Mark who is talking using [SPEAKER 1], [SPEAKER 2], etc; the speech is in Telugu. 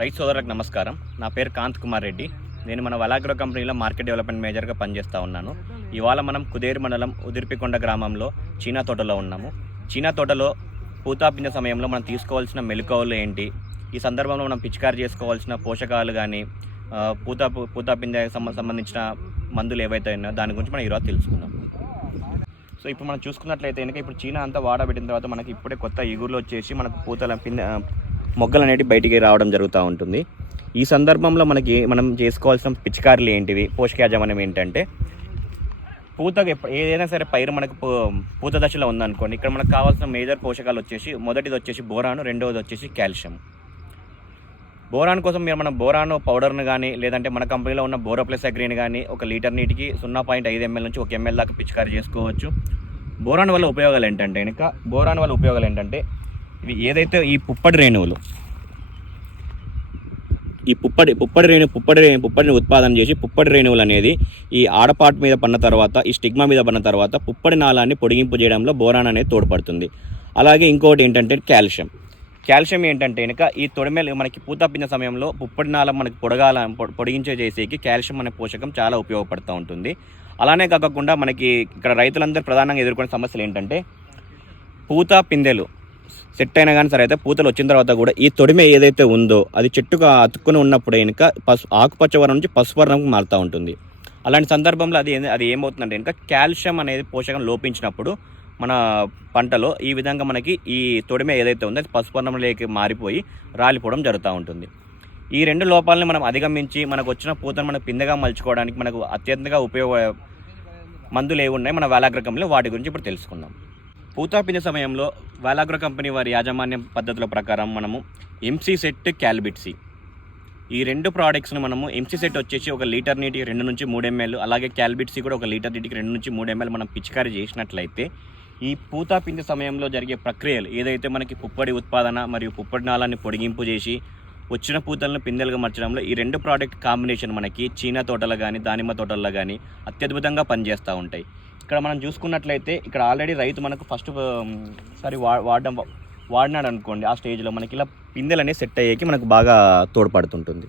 [SPEAKER 1] రైతు సోదరులకు నమస్కారం. నా పేరు కాంత్ కుమార్ రెడ్డి. నేను మన వలాగ్రో కంపెనీలో మార్కెట్ డెవలప్మెంట్ మేజర్గా పనిచేస్తూ ఉన్నాను. ఇవాళ మనం కుదేరు మండలం ఉదిర్పికొండ గ్రామంలో చీనా తోటలో ఉన్నాము. చీనా తోటలో పూతాపింద సమయంలో మనం తీసుకోవాల్సిన మెలకువలు ఏంటి? ఈ సందర్భంలో మనం పిచికారి చేసుకోవాల్సిన పోషకాలు కానీ పూత పూతాపింద సంబంధించిన మందులు ఏవైతే ఉన్నాయో దాని గురించి మనం ఈరోజు తెలుసుకుందాం. సో ఇప్పుడు మనం చూసుకున్నట్లయితే కనుక ఇప్పుడు చీనా అంతా వాడబెట్టిన తర్వాత మనకి ఇప్పుడే కొత్త ఇగుర్లు వచ్చేసి మనకు పూతల పింద మొగ్గలు అనేవి బయటికి రావడం జరుగుతూ ఉంటుంది. ఈ సందర్భంలో మనకి మనం చేసుకోవాల్సిన పిచికారులు ఏంటివి? పోషకయాజమాన్యం ఏంటంటే పూతకు ఏదైనా సరే పైరు మనకు పూ- పూత దశలో ఉందనుకోండి ఇక్కడ మనకు కావాల్సిన మేజర్ పోషకాలు వచ్చేసి మొదటిది వచ్చేసి బోరాను రెండవది వచ్చేసి కాల్షియం. బోరాన్ కోసం మీరు మన బోరాన్ పౌడర్ను కానీ లేదంటే మన కంపెనీలో ఉన్న బోరో ప్లస్ అగ్రీన్ కానీ ఒక లీటర్ నీటికి సున్నా పాయింట్ ఐదు ఎంఎల్ నుంచి ఒక ఎంఎల్ దాకా పిచికారి చేసుకోవచ్చు. బోరాన్ వల్ల ఉపయోగాలు ఏంటంటే ఇంకా బోరాన్ వల్ల ఉపయోగాలు ఏంటంటే ఇవి ఏదైతే ఈ పుప్పటి రేణువులు? ఈ పుప్పటి పుప్పటి రేణు పుప్పటి రేణు పుప్పటిని ఉత్పాదన చేసి పుప్పటి రేణువులు అనేది ఈ ఆడపాటు మీద పడిన తర్వాత ఈ స్టిగ్మా మీద పడిన తర్వాత పుప్పటి నాళాన్ని పొడిగింపు చేయడంలో బోరాన్ అనేది తోడ్పడుతుంది. అలాగే ఇంకొకటి ఏంటంటే కాల్షియం. కాల్షియం ఏంటంటే కనుక ఈ తొడిమెలు మనకి పూత పిండిన సమయంలో పుప్పటి నాళం మనకి పొడగాల పొడిగించే చేసేకి కాల్షియం అనే పోషకం చాలా ఉపయోగపడుతూ ఉంటుంది. అలానే కాకుండా మనకి ఇక్కడ రైతులందరూ ప్రధానంగా ఎదుర్కొనే సమస్యలు ఏంటంటే పూత పిందెలు సెట్ అయినా కానీ సరే అయితే పూతలు వచ్చిన తర్వాత కూడా ఈ తొడిమె ఏదైతే ఉందో అది చెట్టుగా అతుక్కుని ఉన్నప్పుడు కనుక పసు ఆకుపచ్చ వర్ణం నుంచి పసుపు వర్ణంకి మారుతూ ఉంటుంది. అలాంటి సందర్భంలో అది అది ఏమవుతుందంటే కనుక కాల్షియం అనేది పోషకం లోపించినప్పుడు మన పంటలో ఈ విధంగా మనకి ఈ తొడిమె ఏదైతే ఉందో అది పసుపు వర్ణంలోకి మారిపోయి రాలిపోవడం జరుగుతూ ఉంటుంది. ఈ రెండు లోపాలని మనం అధిగమించి మనకు వచ్చిన పూతను మనం పిందెగా మలుచుకోవడానికి మనకు అత్యంతగా ఉపయోగ మందులు ఏవి ఉన్నాయి? మన వేలాగ్రకంలో వాటి గురించి ఇప్పుడు తెలుసుకుందాం. పూతా పిండి సమయంలో వాలాగ్రో కంపెనీ వారి యాజమాన్య పద్ధతుల ప్రకారం మనము ఎంసీ సెట్ క్యాల్బిట్సి ఈ రెండు ప్రోడక్ట్స్ని మనము ఎంసీ సెట్ వచ్చేసి ఒక లీటర్ నీటికి రెండు నుంచి మూడు ఎంఎల్ అలాగే క్యాల్బిట్సీ కూడా ఒక లీటర్ నీటికి రెండు నుంచి మూడు ఎంఎల్ మనం పిచికారీ చేసినట్లయితే ఈ పూతా పిండి సమయంలో జరిగే ప్రక్రియలు ఏదైతే మనకి పుప్పడి ఉత్పాదన మరియు పుప్పడి నాళాన్ని పొడిగింపు చేసి వచ్చిన పూతలను పిందెలుగా మార్చడంలో ఈ రెండు ప్రోడక్ట్ కాంబినేషన్ మనకి చీనా తోటలు కానీ దానిమ్మ తోటల్లో కానీ అత్యద్భుతంగా పనిచేస్తూ ఉంటాయి. ఇక్కడ మనం చూసుకున్నట్లయితే ఇక్కడ ఆల్రెడీ రైతు మనకు ఫస్ట్ సారీ వా వాడడం వాడినాడు అనుకోండి ఆ స్టేజ్లో మనకి ఇలా పిందెలు అనేవి సెట్ అయ్యేకి మనకు బాగా తోడ్పడుతుంటుంది.